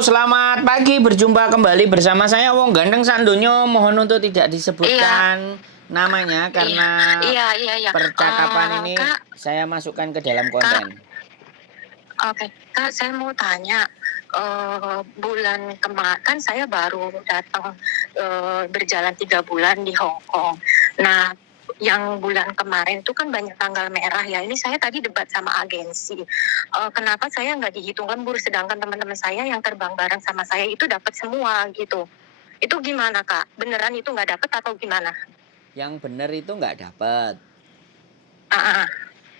selamat pagi. Berjumpa kembali bersama saya Wong Gandeng Sandonyo. Mohon untuk tidak Iya, disebutkan namanya iya, karena iya, iya, iya. percakapan ini Kak, saya masukkan ke dalam Kak, konten. oke, Kak, saya mau tanya, bulan kemarin kan saya baru datang berjalan 3 bulan di Hong Kong. Nah, yang bulan kemarin itu kan banyak tanggal merah ya. Ini saya tadi debat sama agensi. Kenapa saya nggak dihitung lembur, sedangkan teman-teman saya yang terbang bareng sama saya itu dapat semua gitu. Itu gimana, Kak? Beneran itu nggak dapat atau gimana? Yang benar itu nggak dapet. Ah, ah, ah.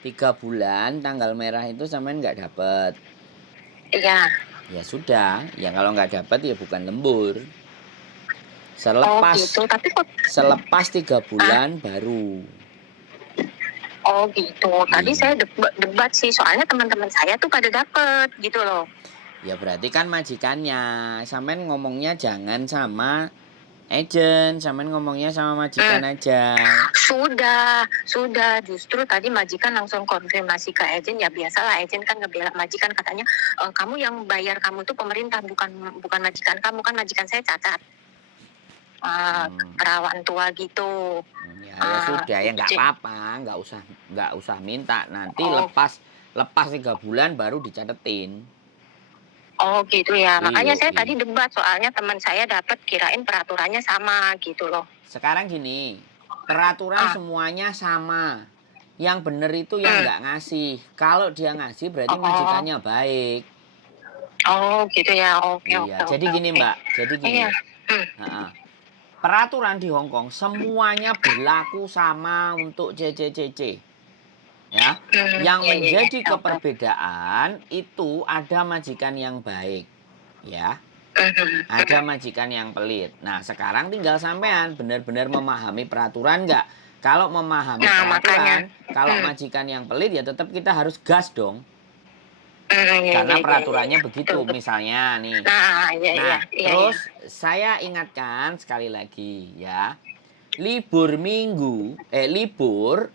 3 bulan tanggal merah itu sampean nggak dapet. Iya. Ya sudah, ya kalau nggak dapet ya bukan lembur. Oh Selepas gitu, tapi kok selepas tiga ah, bulan baru. oh gitu. Tadi Iya. saya debat sih, soalnya teman-teman saya tuh pada dapet gitu loh. Ya berarti kan majikannya. Sampean ngomongnya jangan sama agent, sampean ngomongnya sama Hmm, majikan aja. sudah. Justru tadi majikan langsung konfirmasi ke agen, ya biasalah agen kan ngebela majikan, katanya kamu yang bayar kamu tuh pemerintah, bukan bukan majikan kamu, kan majikan saya cacat, Hmm, perawan tua gitu. ya sudah ya nggak Jadi, apa-apa, nggak usah minta. Nanti oh lepas lepas 3 bulan baru dicatetin. oh gitu ya. Makanya Iyo, saya tadi iya. debat, soalnya teman saya dapat, kirain peraturannya sama gitu loh. Sekarang gini, peraturan Ah, semuanya sama. Yang bener itu yang hmm. nggak ngasih. Kalau dia ngasih berarti Oh, majikannya baik. oh gitu ya. Oke, Iya, oke, jadi oke, gini oke. Mbak, jadi gini. Iya. Hmm. Ha-ha. Peraturan di Hong Kong semuanya berlaku sama untuk CCCC. Ya, yang Iya, iya, iya. menjadi Oke. keperbedaan itu ada majikan yang baik, ya, Mhm, ada mhm. majikan yang pelit. Nah, sekarang tinggal sampean benar-benar memahami peraturan nggak? Kalau memahami Nah, makanya. peraturan, kalau Hmm. majikan yang pelit ya tetap kita harus gas dong, Iya, karena iya, iya, iya, iya. peraturannya begitu. Betul, betul. Misalnya nih, Nah, iya, nah, iya, iya, iya. terus saya ingatkan sekali lagi ya, libur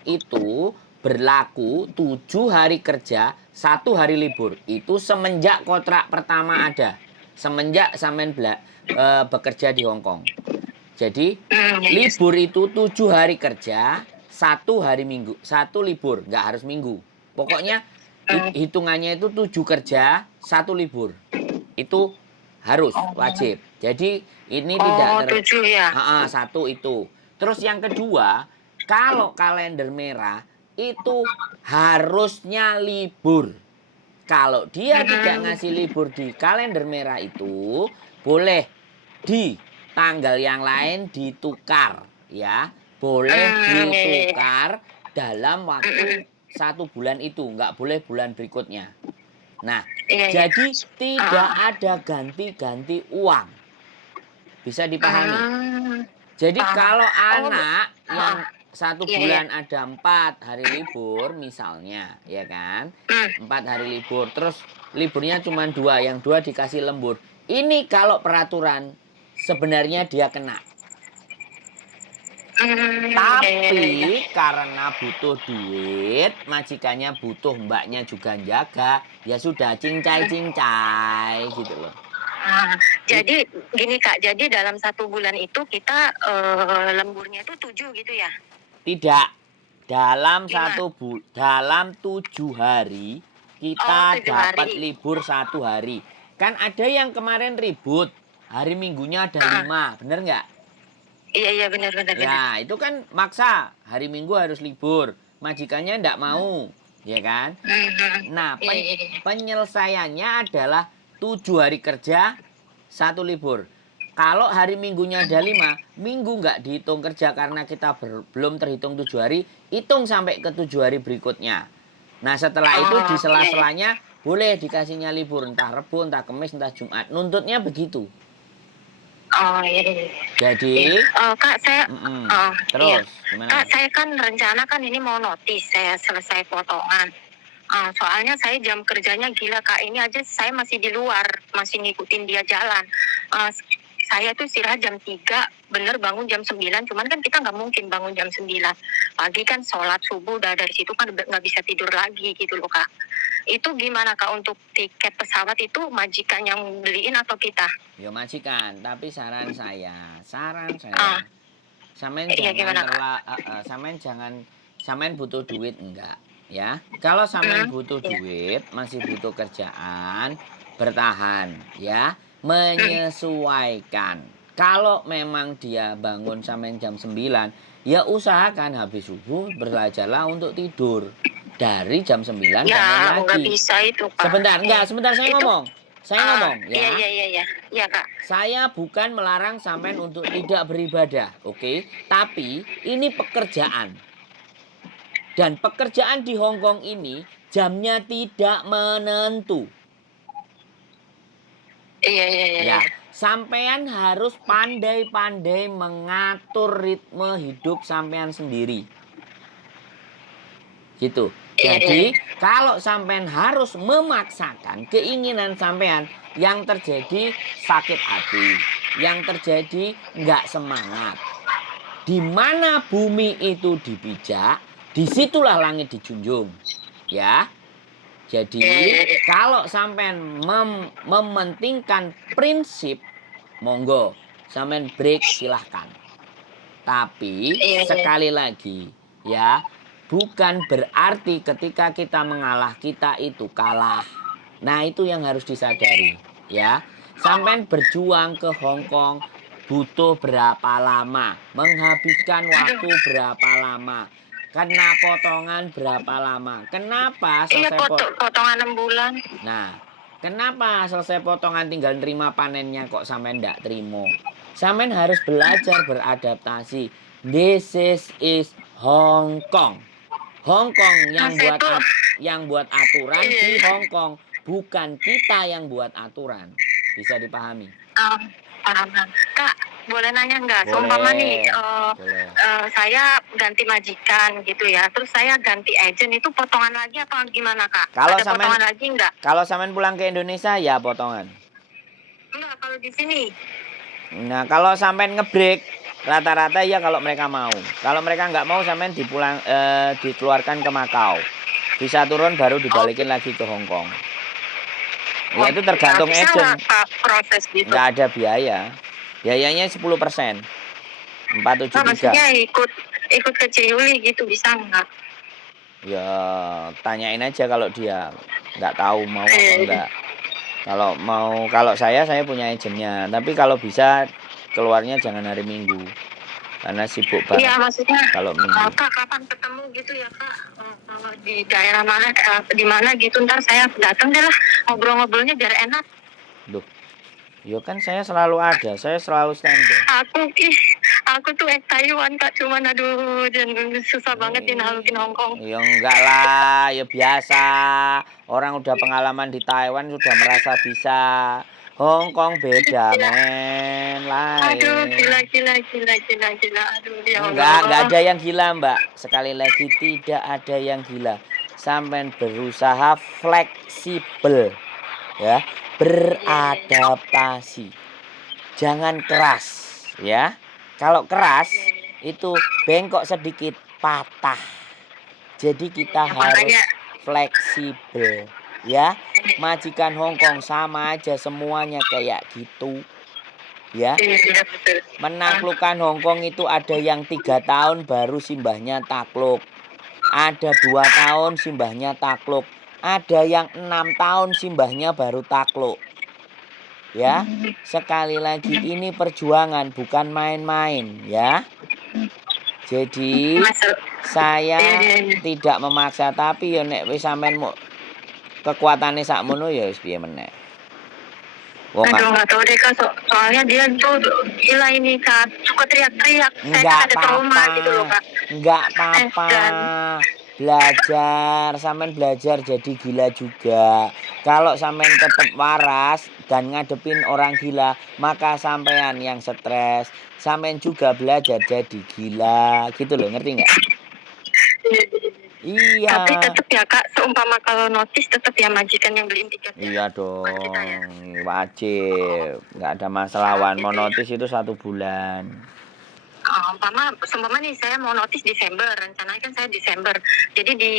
itu berlaku 7 hari kerja, 1 hari libur. Itu semenjak kontrak pertama ada. Semenjak sampean bekerja di Hong Kong. Jadi Iya, iya. libur itu 7 hari kerja, 1 hari minggu, 1 libur, nggak harus minggu. Pokoknya Hmm. hitungannya itu 7 kerja, 1 libur. Itu harus Oh, wajib. Jadi ini tidak oh, 7 ya. satu itu. Terus yang kedua, kalau kalender merah itu harusnya libur. Kalau dia tidak Hmm. ngasih libur di kalender merah itu, boleh di tanggal yang lain ditukar, ya. Boleh Hmm, iya, iya, iya. ditukar dalam Hmm, waktu 1 bulan itu, nggak boleh bulan berikutnya. Nah, iya, iya. jadi tidak Ah, ada ganti-ganti uang. Bisa dipahami? hmm. Jadi Paham. kalau Oh, anak yang satu iya, iya. bulan ada 4 hari libur misalnya, ya kan? Hmm. 4 hari libur, terus liburnya cuma 2, yang 2 dikasih lembur. Ini kalau peraturan sebenarnya dia kena. Hmm, iya, iya, Tapi iya. karena butuh duit, majikannya butuh, mbaknya juga jaga, ya sudah cincai-cincai gitu loh. Ah, It, jadi gini Kak, jadi dalam 1 bulan itu kita lemburnya itu 7 gitu ya? Tidak. Lima. Dalam 7 hari Oh, kita 7 hari. dapat libur 1 hari. Kan ada yang kemarin ribut. Hari Minggunya ada Ah, ah. 5, bener nggak? Iya, iya, benar, benar, benar. Ya, itu kan maksa. Hari Minggu harus libur. Majikannya ndak mau, ya kan? Hmm, hmm. Nah, Iya, iya, iya. penyelesaiannya adalah 7 hari kerja, 1 libur. Kalau hari Minggunya ada 5, Minggu nggak dihitung kerja karena kita belum terhitung 7 hari, hitung sampai ke 7 hari berikutnya. Nah, setelah itu di Oh, iya, iya. sela-selanya boleh dikasihnya libur, entah Rebo, entah Kamis, entah Jumat. Nuntutnya begitu. Oh, iya, iya, iya. Iya. Jadi, Kak, saya, iya. terus Kak, gimana? saya kan rencana kan ini mau notis, saya selesai potongan. Soalnya saya jam kerjanya gila Kak, ini aja saya masih di luar, masih ngikutin dia jalan. Uh, saya tuh istirahat jam 3, bener bangun jam 9, cuman kan kita nggak mungkin bangun jam 9. Pagi kan sholat subuh, udah dari situ kan nggak bisa tidur lagi gitu loh Kak. Itu gimana Kak untuk tiket pesawat itu majikan yang beliin atau kita? Yo majikan, tapi saran saya, Ah, sampean iya jangan gimana Kak? sampean butuh duit enggak, ya. Kalau sampean Hmm, butuh iya. duit, masih butuh kerjaan, bertahan, ya. Hmm, Menyesuaikan. Kalau memang dia bangun sampean jam 9, ya usahakan habis subuh belajarlah untuk tidur. Dari jam 9 ya bangun nggak lagi. bisa itu Kak. Sebentar, enggak, sebentar saya Itu, ngomong. Saya ngomong, iya ya. iya iya iya, iya Kak. Saya bukan melarang sampean untuk tidak beribadah, oke? Tapi ini pekerjaan. Dan pekerjaan di Hong Kong ini jamnya tidak menentu. Iya iya iya Ya, iya. sampean harus pandai-pandai mengatur ritme hidup sampean sendiri. Gitu. Iya iya. Jadi, kalau sampean harus memaksakan keinginan sampean, yang terjadi sakit hati, yang terjadi nggak semangat. Di mana bumi itu dipijak, disitulah langit dijunjung. Ya, Iya jadi iya iya. kalau sampean mementingkan prinsip, monggo, sampean break silahkan. Tapi Iya, iya. sekali lagi, ya, bukan berarti ketika kita mengalah kita itu kalah. Nah, itu yang harus disadari, ya. Sampean berjuang ke Hong Kong butuh berapa lama? Menghabiskan Aduh, waktu berapa lama? Kena potongan berapa lama? Kenapa iya selesai potongan 6 bulan. Nah, kenapa selesai potongan tinggal nerima panennya kok sampean ndak terima? Sampean harus belajar beradaptasi. This is Hong Kong. Hong Kong Mas itu, yang buat aturan iya, di iya. Hong Kong, bukan kita yang buat aturan. Bisa dipahami? Ah, paham, paham. Kak, boleh nanya nggak? Seumpama nih, Boleh. Boleh. saya ganti majikan gitu ya, terus saya ganti agent itu potongan lagi apa gimana Kak? Kalau Ada sampean potongan lagi nggak? kalau sampean pulang ke Indonesia ya potongan. Enggak, kalau di sini. Nah, kalau sampean ngebreak, rata-rata ya kalau mereka mau. Kalau mereka nggak mau, sampean dikeluarkan ke Makau. Bisa turun baru Oh, dibalikin lagi ke Hong Kong. Ya oh, itu ya tergantung bisa nggak agent. Kak proses gitu? Nggak ada biaya. Biayanya 10%. Nah, 473. maksudnya ikut ikut ke Ciyuli gitu bisa nggak? Ya tanyain aja kalau dia nggak tahu mau apa Eh, enggak. Kalau saya punya agentnya. Tapi kalau bisa keluarnya jangan hari Minggu. Karena sibuk banget iya maksudnya kalau Minggu. Kak kapan ketemu gitu ya Kak. Di daerah mana, di mana gitu, ntar saya datang deh lah, ngobrol-ngobrolnya biar enak. Duh, yo kan saya selalu ada, saya selalu standby. Aku tuh Taiwan Kak, cuman aduh dan susah banget dinalukin Hong Kong. Ya enggak lah, ya biasa. Orang udah pengalaman di Taiwan sudah merasa bisa. Hong Kong beda, Gila, men, aduh gila lain. gila gila gila gila, aduh ya Enggak Allah. ada yang gila, Mbak. Sekali lagi tidak ada yang gila. Sampai berusaha fleksibel, ya, Iya iya iya beradaptasi. Jangan keras, ya. Kalau keras iya, iya. itu bengkok sedikit patah. Jadi kita Ya, harus makanya fleksibel, ya. Majikan Hong Kong sama aja semuanya kayak gitu, ya. iya iya betul. Menaklukkan Hong Kong itu ada yang 3 tahun baru simbahnya takluk. Ada 2 tahun simbahnya takluk. Ada yang 6 tahun simbahnya baru takluk. Ya, sekali lagi ini perjuangan bukan main-main, ya. Jadi Masuk. Iya saya iya iya. tidak memaksa, tapi ya nek wis sampean mau kekuatane sakmono ya wis piye meneh. Wong Aduh nggak tahu deh Kak, soalnya dia tuh gila ini Kak, suka teriak-teriak. Saya kan enggak ada trauma apa-apa. gitu loh Kak. Enggak apa-apa. Dan Belajar, sampean belajar jadi gila juga. Kalau sampean tetap waras dan ngadepin orang gila, maka sampean yang stres. Sampean juga belajar jadi gila, gitu loh, ngerti nggak? Iya. tapi tetap ya Kak, seumpama kalau notice tetap ya majikan yang beliin tiketnya, Iya bukan kita ya. dong, wajib. Nggak ada masalah, Ah, Wan. Mau gitu ya. notis itu 1 bulan. Umpama nih saya mau notis Desember, rencananya kan saya Desember. Jadi di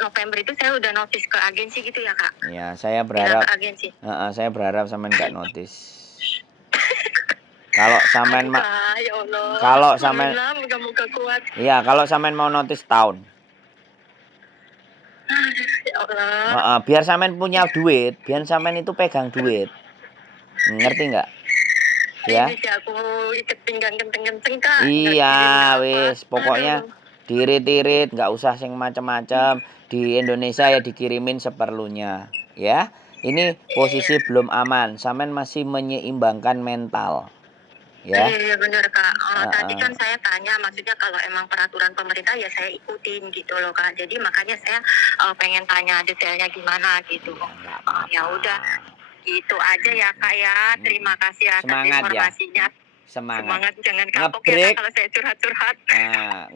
November itu saya udah notis ke agensi gitu ya Kak? Ya, saya Bilang berharap ke agensi. saya berharap sampean nggak notis. Kalau sampean Aduh Kak, ya Allah. kalau sampean Alhamdulillah, moga-moga kuat. iya, kalau sampean mau notis tahun. Ya Allah. Biar sampean punya duit, biar sampean itu pegang duit. Ngerti nggak? Ini Ya. sih aku iket pinggang kenceng-kenceng Kak. Nggak Iya, kirim berapa. wis, pokoknya Aduh. diirit-irit, nggak usah sing macem-macem. Di Indonesia ya dikirimin seperlunya, ya. Ini Iya. posisi belum aman, sampean masih menyeimbangkan mental, ya. Iya benar Kak. Tadi Heeh. kan saya tanya, maksudnya kalau emang peraturan pemerintah ya saya ikutin gitu loh Kak. Jadi makanya saya pengen tanya detailnya gimana gitu. Iya, nggak Ya apa-apa. udah, gitu aja ya Kak ya. Terima kasih atas Semangat ya, informasinya. semangat. Semangat, jangan kapok ya Kak Ngebreak, kalau saya curhat-curhat.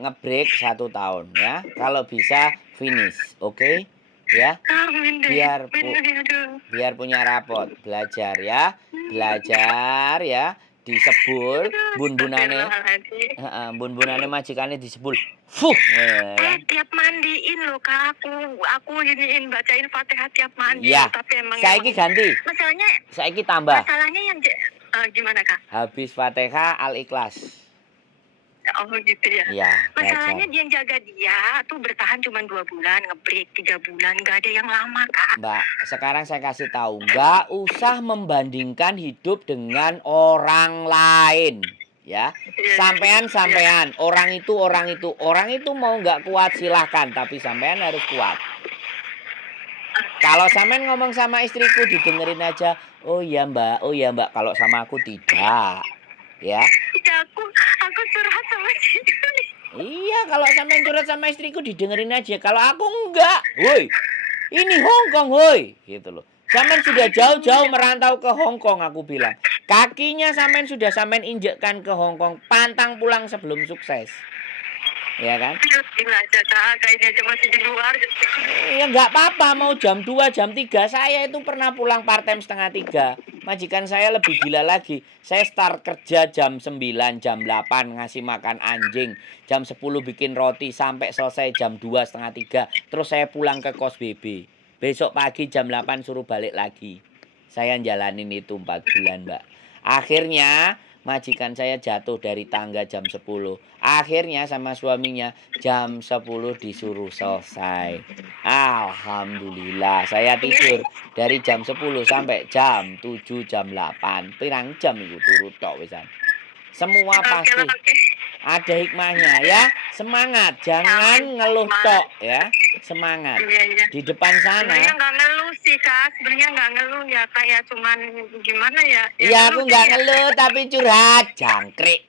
ngebreak 1 tahun, ya. Kalau bisa finish, oke? Ya. Amin deh. Biar Aduh. biar punya rapot, belajar ya, belajar ya, disebul bun-bunane, Astagfirullahaladzim. bun-bunane majikane disebul. Fuh, kan? Tiap mandiin loh Kak, aku iniin bacain Fatihah tiap mandi Iya, loh, tapi emang saiki ganti, masalahnya saiki tambah. masalahnya yang gimana Kak? Habis Fatihah Al-Ikhlas. Oh gitu ya. Iya, Masalahnya belajar. dia yang jaga dia tuh bertahan cuma 2 bulan, ngebreak 3 bulan, nggak ada yang lama Kak. Mbak, sekarang saya kasih tahu, nggak usah membandingkan hidup dengan orang lain, ya. Sampean, orang itu mau nggak kuat silahkan, tapi sampean harus kuat. Kalau sampean ngomong sama istriku didengerin aja, oh iya mbak, kalau sama aku tidak, ya. Ya aku curhat sama dia. Iya, kalau sampean curhat sama istriku didengerin aja, kalau aku enggak, woi. Ini Hong Kong, woi, gitu loh. Sampean sudah jauh-jauh merantau ke Hong Kong, aku bilang. Kakinya sampean sudah sampean injekkan ke Hong Kong, pantang pulang sebelum sukses. Ya kan? Gila aja Kak, kayaknya aja masih di luar. Ya nggak apa-apa, mau jam 2, jam 3. Saya itu pernah pulang part-time setengah 3. Majikan saya lebih gila lagi. Saya start kerja jam 9, jam 8 ngasih makan anjing. Jam 10 bikin roti sampai selesai jam 2 setengah 3. Terus saya pulang ke kos BB. Besok pagi jam 8 suruh balik lagi. Saya jalanin itu 4 bulan, Mbak. Akhirnya majikan saya jatuh dari tangga jam 10. Akhirnya sama suaminya jam 10 disuruh selesai. Alhamdulillah, saya tidur dari jam 10 sampai jam 7, jam 8. Pirang jam itu turut tok wisan. Semua pasti ada hikmahnya ya. Semangat, jangan ngeluh tok ya. Semangat. Iya. Di depan sana. Sebenarnya nggak ngeluh sih Kak, sebenarnya nggak ngeluh ya Kak ya, cuman gimana ya? Iya, aku nggak ngeluh tapi curhat, jangkrik.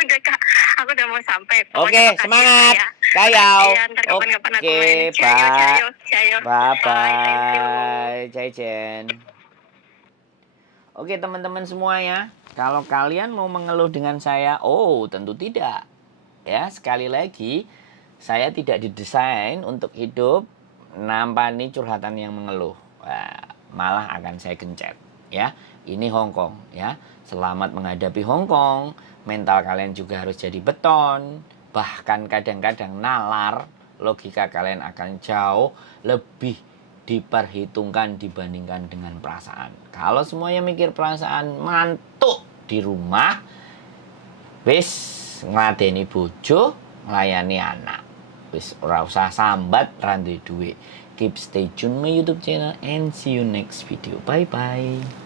Udah Kak, aku udah mau sampai. Oke, semangat. Kayau. Iya, ntar kapan-kapan aku Oke, main. Ciao. bye. Cai Chen. Oke, teman-teman semua ya. Kalau kalian mau mengeluh dengan saya, oh tentu tidak. Ya, sekali lagi, saya tidak didesain untuk hidup nampani curhatan yang mengeluh. Wah, malah akan saya gencet. Ya, ini Hong Kong. Ya, selamat menghadapi Hong Kong. Mental kalian juga harus jadi beton. Bahkan kadang-kadang nalar. Logika kalian akan jauh lebih diperhitungkan dibandingkan dengan perasaan. Kalau semuanya mikir perasaan, mantuk di rumah, wis ngladeni bojo, nglayani anak. Wis ora usah sambat randuwe duit. Keep stay tune my YouTube channel and see you next video. Bye bye.